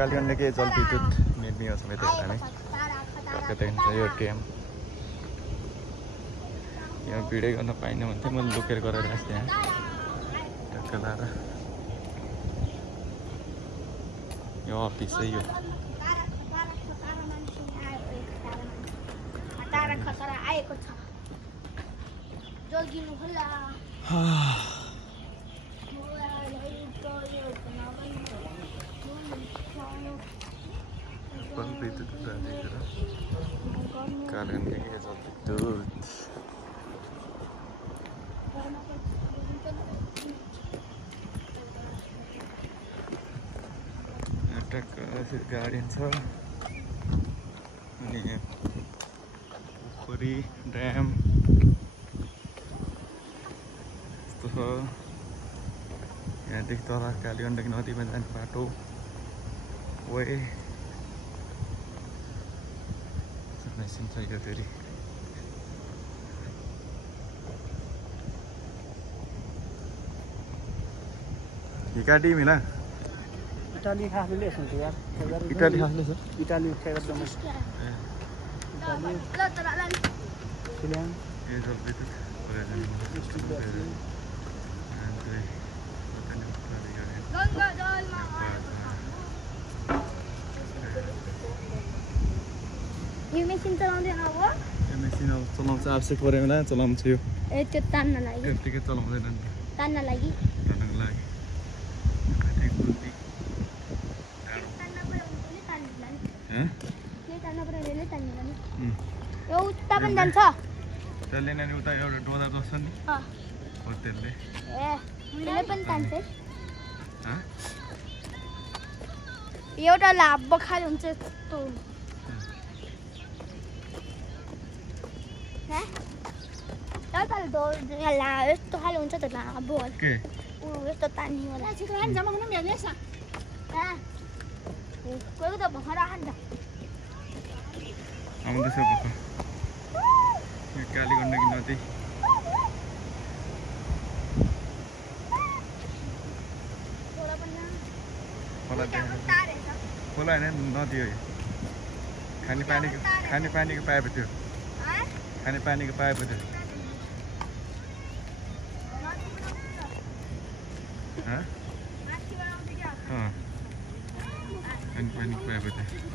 कालीगण्डकै जलविद्युत निर्मीय समिति हामी कतै हुन्छ यो ट्याम यहाँ भिडियो गर्न पाइनँ भने चाहिँ मैले लुकेर गरेर राखेँ यहाँ टक्क लाएर यो अफिस चाहिँ यो जलविद्युत प्राधिकरण कालीगण्डकै जलविद्युत टक्क गार्डन छ अनि पोखरी ड्याम यस्तो छ यहाँदेखि तल कालीगण्डकी नदीमा जाने बाटो वे मेसिन छ यो फेरि हिकाटी मिला इटाली खासले लेसन थियो यार इटाली खासले छ इटाली खेर दम इटाली चिलियन ये जलविद्युत यो मेसिन चलाउँदैन अब यो मेसिन अब चलाउँछ आवश्यक पऱ्यो होला चलाउँछु यो ए त्यो तान्न लागि त्यतिकै चलाउँदैन नि तान्न लागि तान्नको लागि यो उता पनि जान्छ त्यसले नै उता एउटा डोदा जस्तो नि हो त्यसले ए त्यसले पनि तान्छ एउटा लाभो खाले हुन्छ यस्तो यस्तो खाले हुन्छ त लाभो के यस्तो तान्ने होला जम्मा गर्नु मिल्ने छ कोही त भखरा खान्छ आउँदैछ भर्खर कालीगण्डकी नदी खोला होइन नदी हो खानेपानीको पाइप थियो खानेपानीको पाइप थियो खानेपानीको पाइप थियो